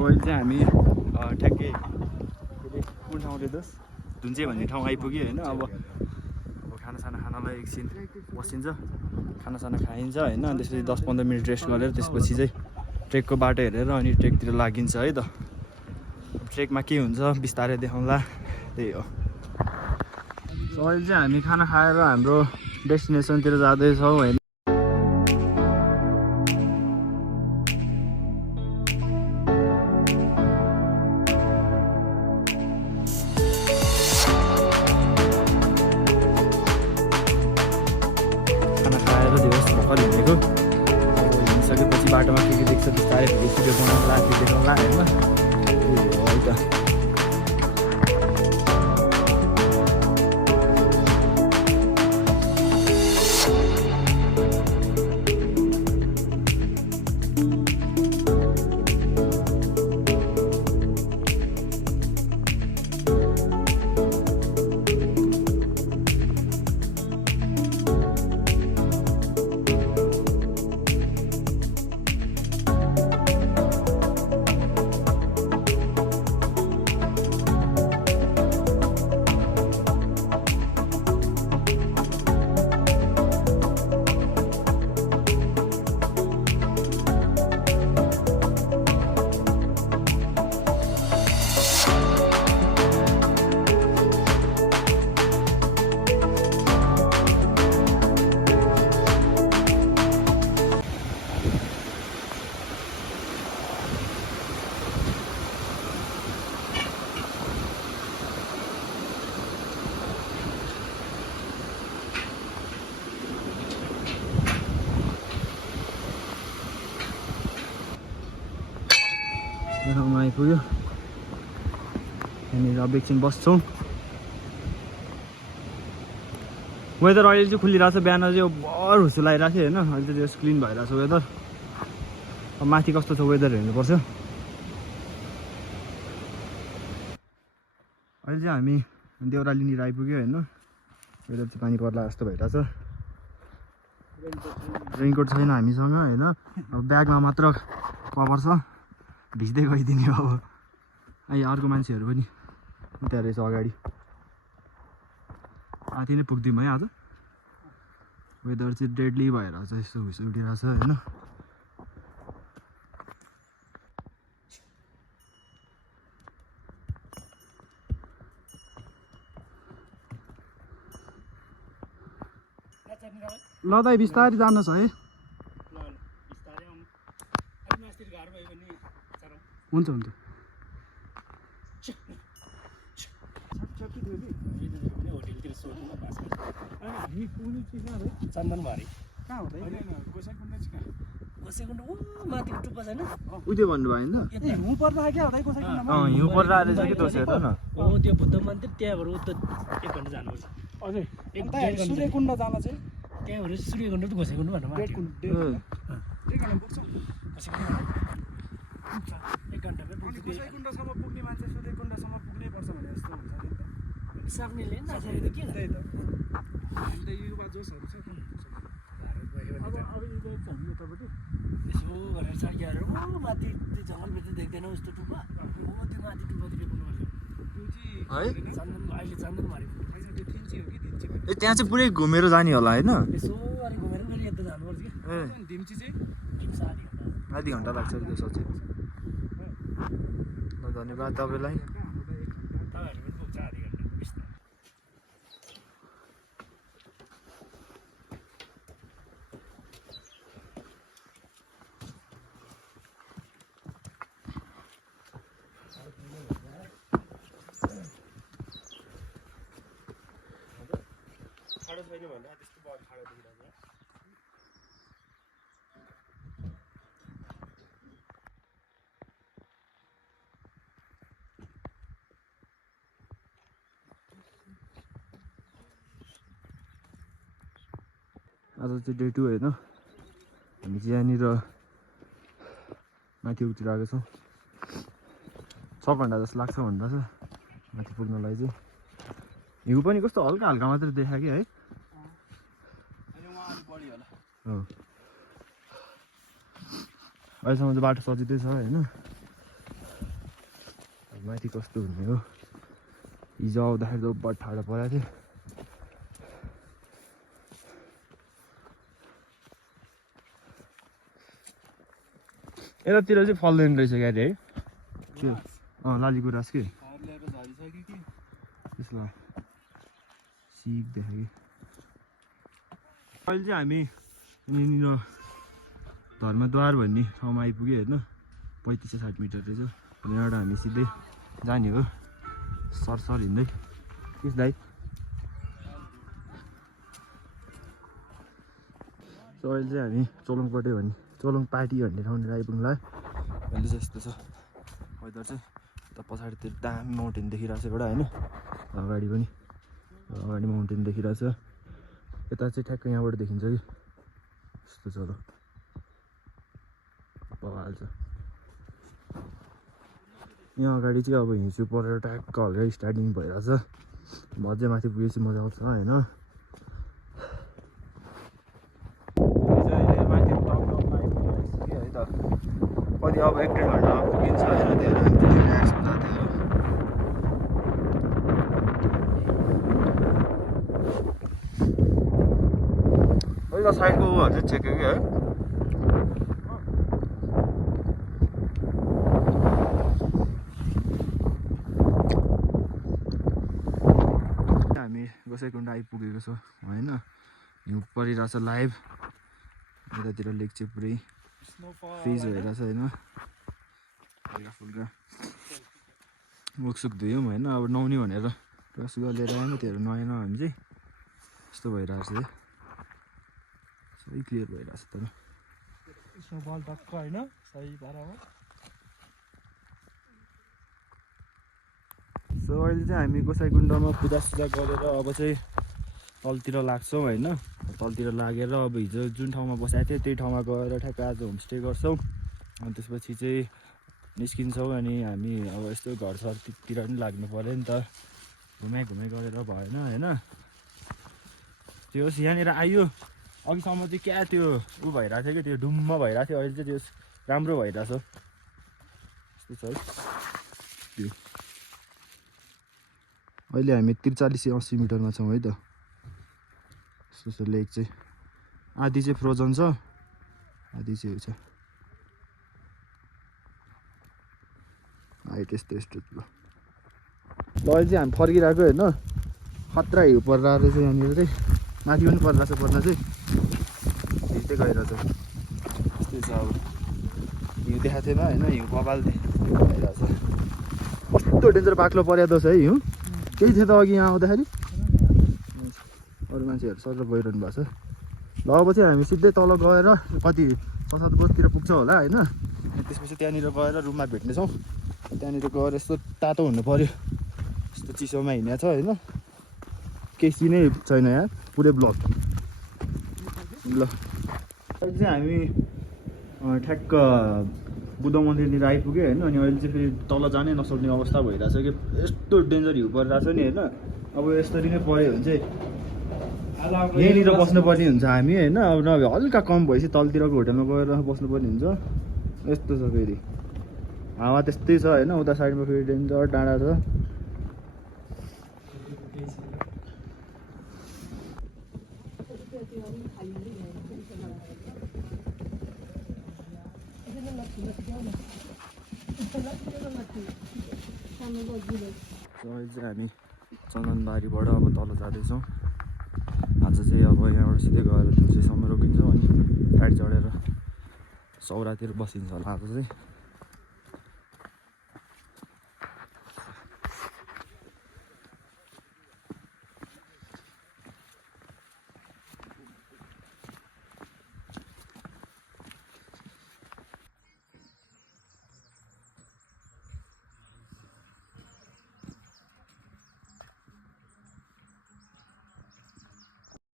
अहिले चाहिँ हामी ठ्याक्कै कुन ठाउँ रे दोस् धुन्चे भन्ने ठाउँ आइपुग्यो होइन। अब खानासाना खानलाई एकछिन बसिन्छ, खानासाना खाइन्छ होइन। त्यसपछि 10-15 मिनट रेस्ट गरेर त्यसपछि चाहिँ ट्रेकको बाटो हेरेर अनि ट्रेकतिर लागिन्छ है त। ट्रेकमा के हुन्छ बिस्तारै देखाउँला, त्यही हो। सो अहिले चाहिँ हामी खाना खाएर हाम्रो डेस्टिनेसनतिर जाँदैछौँ होइन। खाना खाएर दिवस भर्खर हिँडेको, अब हिँडिसकेपछि बाटोमा के देख्छ बिस्तारै भिडियो बनाउँला, त्यो देखाउँला होइन। त्यही हो है त। ठाउँमा आइपुग्यो, यहाँनिर अब एकछिन बस्छौँ। वेदर अहिले चाहिँ खुलिरहेको छ, बिहान चाहिँ बर हुसो लागिरहेको थियो होइन। अहिले चाहिँ जस्ट क्लिन भइरहेको छ वेदर। अब माथि कस्तो छ वेदर हेर्नुपर्छ। अहिले चाहिँ हामी देउरालीनिर आइपुग्यो होइन। वेदर चाहिँ पानी पर्ला जस्तो भइरहेछ। रेनकोट छैन हामीसँग होइन। अब ब्यागमा मात्र कभर छ, भिज्दै गइदिने हो। अहिले अर्को मान्छेहरू पनि उता रहेछ अगाडि। माथि नै पुग्दिउँ है आज। वेदर चाहिँ डेडली भएर चाहिँ यस्तो हुस उठिरहेको छ होइन। ल दाइ बिस्तारै जानुहोस् है। हुन्छ हुन्छ। चन्दनबारी कहाँ हो उयो भन्नुभयो नि त। हिउँ पर्दा क्या हो हिउँ पर्दा आएर चाहिँ के दोष हेर न। हो त्यो बुद्ध मन्दिर त्यहाँबाट उता 1 घन्टा जानुपर्छ। अझै सूर्यकुण्ड जान चाहिँ त्यहाँबाट सूर्यकुण्ड त घोसेकुण्ड भन्नु 1 घन्टामै पुग्छ। गोसाइकुण्डसम्म पुग्ने मान्छे सूर्यकुण्डसम्म पुग्नै पर्छ भने जस्तो हुन्छ नि त। सक्नेले नि नसके त के त्यही त। हामी त युवा जोसहरू छ। अब यता छ नि यतापट्टि यसो गरेर सकिएर माथि त्यो जङ्गलभित्र देख्दैन उस्तो टुप्पा। त्यो माथि टुप्पातिर पुग्नुपर्छ। है अहिले चन्दनबारी त्यो थिन्ची हो कि धिम्ची ए त्यहाँ चाहिँ पुरै घुमेर जाने होला होइन। यसो अनि घुमेर फेरि यता जानुपर्छ कि। ए धिम्ची चाहिँ आधी घन्टा लाग्छ त्यो सोचे। ल धन्यवाद तपाईँलाई। तपाईँहरू पनि पुग्छ आधी घन्टा बिस्तारै। खाडो छैन भन्दा त्यस्तो बल खाडो देखिरहेको छ। आज चाहिँ डे 2 होइन। हामी चाहिँ यहाँनिर माथि उठिरहेको छौँ। 6 घन्टा जस्तो लाग्छ भन्दैछ माथि पुग्नलाई चाहिँ। हिउँ पनि कस्तो हल्का हल्का मात्रै देखा कि है। अहिलेसम्म चाहिँ बाटो सजिलै छ होइन। माथि कस्तो हुने हो हिजो आउँदाखेरि त बड ठाडो परेको थियो यतातिर चाहिँ फल्दैन रहेछ गाडी है त्यो लाली गुराँस कि त्यसलाई सिक देख्यो कि अहिले चाहिँ हामी यहाँनिर धर्मद्वार भन्ने ठाउँमा आइपुग्यो होइन 35-60 मिटर रहेछ यहाँबाट हामी सिधै जाने हो सरसर हिँड्दै किस दाइ सो अहिले चाहिँ हामी चोलङपट्टि भन्ने चोलङ पार्टी भन्ने ठाउँनिर आइपुग्नुलाई अहिले चाहिँ यस्तो छ वेदर चाहिँ यता पछाडितिर दामी माउन्टेन देखिरहेको छ एउटा होइन अगाडि पनि अगाडि माउन्टेन देखिरहेको छ यता चाहिँ ठ्याक्कै यहाँबाट देखिन्छ कि यस्तो छ ल बगाल छ यहाँ अगाडि चाहिँ अब हिँड्छु परेर ट्याक्क हल्का स्टार्टिङ भइरहेछ मजा माथि पुगेपछि मजा आउँछ होइन कति अब 1-1.5 घन्टामा पुगिन्छ होइन धेरै रिल्याक्स हुन्छ त्यो पहिला साइडको उहरू चाहिँ चेक्यो कि है हामी गोसाइकुण्ड आइपुगेको छौँ होइन हिउँ परिरहेछ लाइभ यतातिर लेक चाहिँ पुरै फ्रिज भइरहेछ होइन हल्का फुल्का मुखसुख धुयौँ होइन अब नुहाउने भनेर रसुगा लिएर आएन त्योहरू नुहाएन हामी चाहिँ यस्तो भइरहेछ है सबै क्लियर भइरहेछ तर स्नोफल टक्क होइन सही पारा हो सो अहिले चाहिँ हामी गोसाइकुण्डमा पूजासुजा गरेर अब चाहिँ तलतिर लाग्छौँ होइन तलतिर लागेर अब हिजो जुन ठाउँमा बसेको थियो त्यही ठाउँमा गएर ठ्याक्क आज होमस्टे गर्छौँ अनि त्यसपछि चाहिँ निस्किन्छौँ अनि हामी अब यस्तो घरसरतिर पनि लाग्नु पऱ्यो नि त घुमाइ गरेर भएन होइन त्यो यहाँनिर आयो अघिसम्म चाहिँ क्या त्यो ऊ भइरहेको थियो कि त्यो डुम्म भइरहेको थियो अहिले चाहिँ त्यो राम्रो भइरहेछ यस्तो छ है त्यो अहिले हामी 43-80 मिटरमा छौँ है त यस्तो लेक चाहिँ आधी चाहिँ फ्रोजन छ आधी चाहिँ छ हाइट यस्तो ल अहिले चाहिँ हामी फर्किरहेको होइन खतरा हिउँ परिरहेको रहेछ यहाँनिर चाहिँ माथि पनि परिरहेछ पर्न चाहिँ हिँड्दै गइरहेछ त्यस्तै छ अब हिउँ देखाएको थिएन होइन हिउँ बबाल भइरहेछ कस्तो डेन्जर बाक्लो पर्यादो छ है हिउँ केही थियो त अघि यहाँ आउँदाखेरि अरू मान्छेहरू सर गइरहनु भएको छ ल अब चाहिँ हामी सिधै तल गएर कति 6-7 बजीतिर पुग्छ होला होइन त्यसपछि त्यहाँनिर गएर रुममा भेट्नेछौँ त्यहाँनिर गएर यस्तो तातो हुनु पऱ्यो यस्तो चिसोमा हिँडेको छ होइन केही सिनै छैन यहाँ पुरै ब्लक ल अहिले चाहिँ हामी ठ्याक्क बुद्ध मन्दिरनिर आइपुग्यो होइन अनि अहिले चाहिँ फेरि तल जानै नसक्ने अवस्था भइरहेछ कि यस्तो डेन्जर हिउँ परिरहेछ नि होइन अब यसरी नै पऱ्यो भने चाहिँ यहीँनिर बस्नुपर्ने हुन्छ हामी होइन अब नभए हल्का कम भएपछि तलतिरको होटलमा गएर बस्नुपर्ने हुन्छ यस्तो छ फेरि हावा त्यस्तै छ होइन उता साइडमा फेरि डेन्जर डाँडा छ अहिले चाहिँ हामी चन्दनबारीबाट अब तल जाँदैछौँ आज चाहिँ अब यहाँबाट सिधै गएर धुर्जेसम्म रोकिन्छौँ अनि गाडी चढेर सौरातिर बसिन्छ होला आज चाहिँ